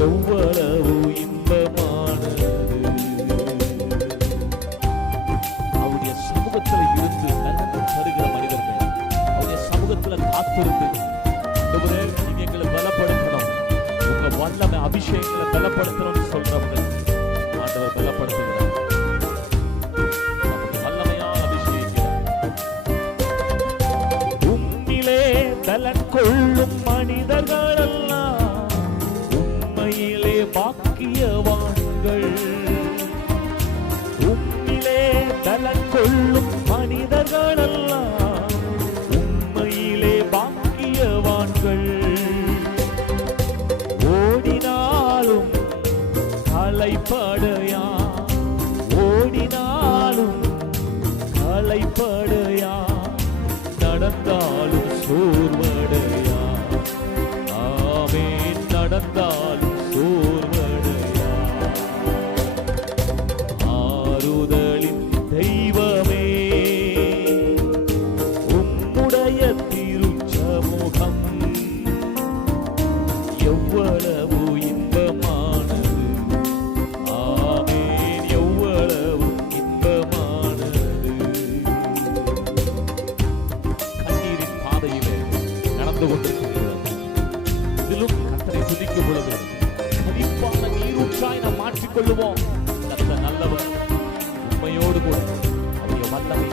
ఎవ్వడవు உண்மையிலே தலன் கொள்ளும் மனிதர்களெல்லாம் உண்மையிலே பாக்கியவான்கள். ஓடினாலும் கலைப்படையா ஓடினாலும் கலைப்பட நடந்து கொண்டிருக்கிறோம் இதிலும் கத்தரை துதிக்கும் பொழுது துதிப்பான நீரூற்றாய் நாம் மாற்றிக்கொள்ளுவோம் நல்லவர். உண்மையோடு கூட. அவருடைய வல்லமை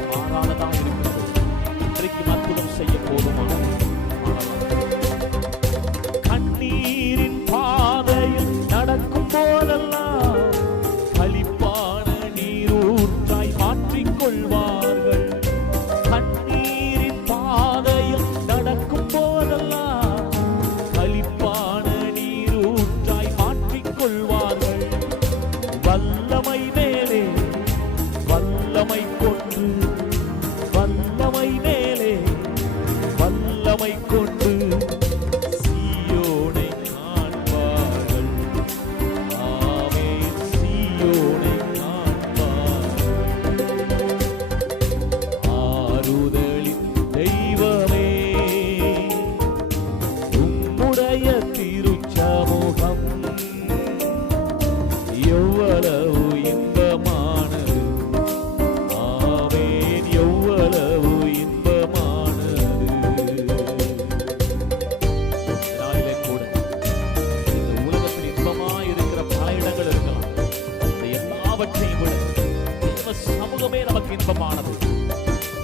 சமூகமே நமக்கு இன்பமானது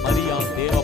மரியா தேவ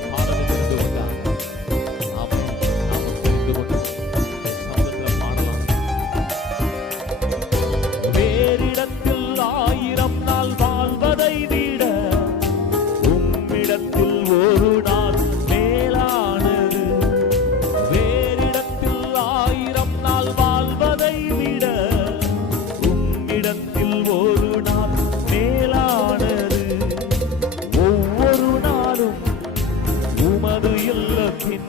உமது இல்லத்தின்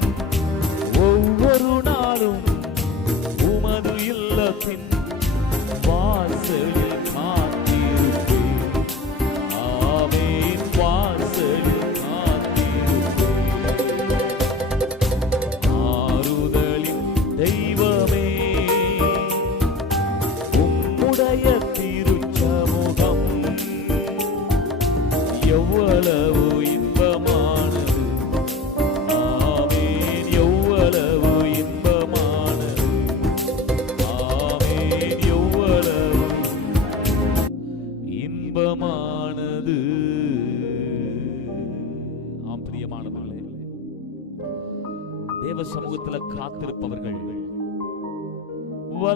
ஒவ்வொரு நாளும் உமது இல்லத்தின்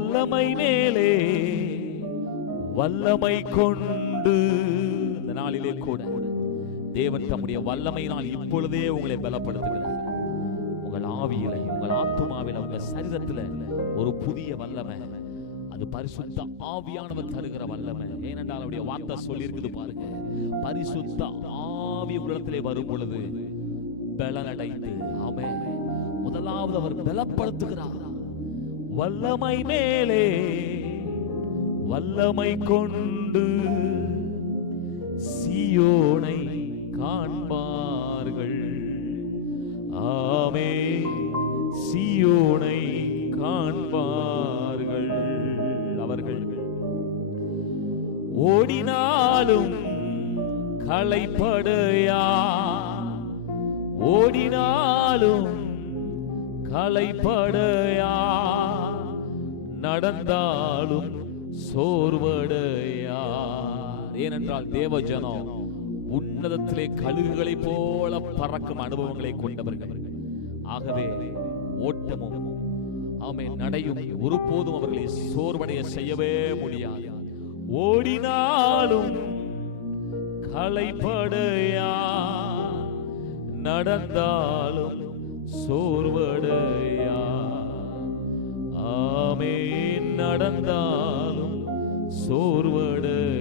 வல்லமை மேலே வல்லமை கொண்டு. இந்த நாளிலே கூட தேவன் தம்முடைய வல்லமையினால் இப்பொழுதே உங்களை பலப்படுத்துகிறார். உங்கள் ஆவியில உங்கள் ஆத்மாவில உங்க சரீரத்துல ஒரு புதிய வல்லமை. அது பரிசுத்த ஆவியானவர் தருகிற வல்லமை. ஏனென்றால் அவருடைய வார்த்தை சொல்லி இருக்குது பாருங்க. பரிசுத்த ஆவி உள்ளத்திலே வரும் பொழுது பலனடைந்து ஆமே முதலாவது அவர் பலப்படுத்துகிறார். வல்லமை மேலே வல்லமை கொண்டு சியோனை காண்பார்கள். ஆமே சியோனை காண்பார்கள் அவர்கள். ஓடினாலும் களைப்படையா? ஓடினாலும் களைப்படையா? நடந்தாலும் சோர்வடையா ஏனென்றால் தேவஜனம் உன்னதத்திலே கழுகுகளைப் போல பறக்கும் அனுபவங்களை கொண்டவர்கள். ஆகவே ஓட்டமும் அவமை நடையும் ஒருபோதும் அவர்களை சோர்வடைய செய்யவே முடியாது. ஓடினாலும் களைப்படையா நடந்தாலும் சோர்வடையா நடந்தாலும் சோர்வடையா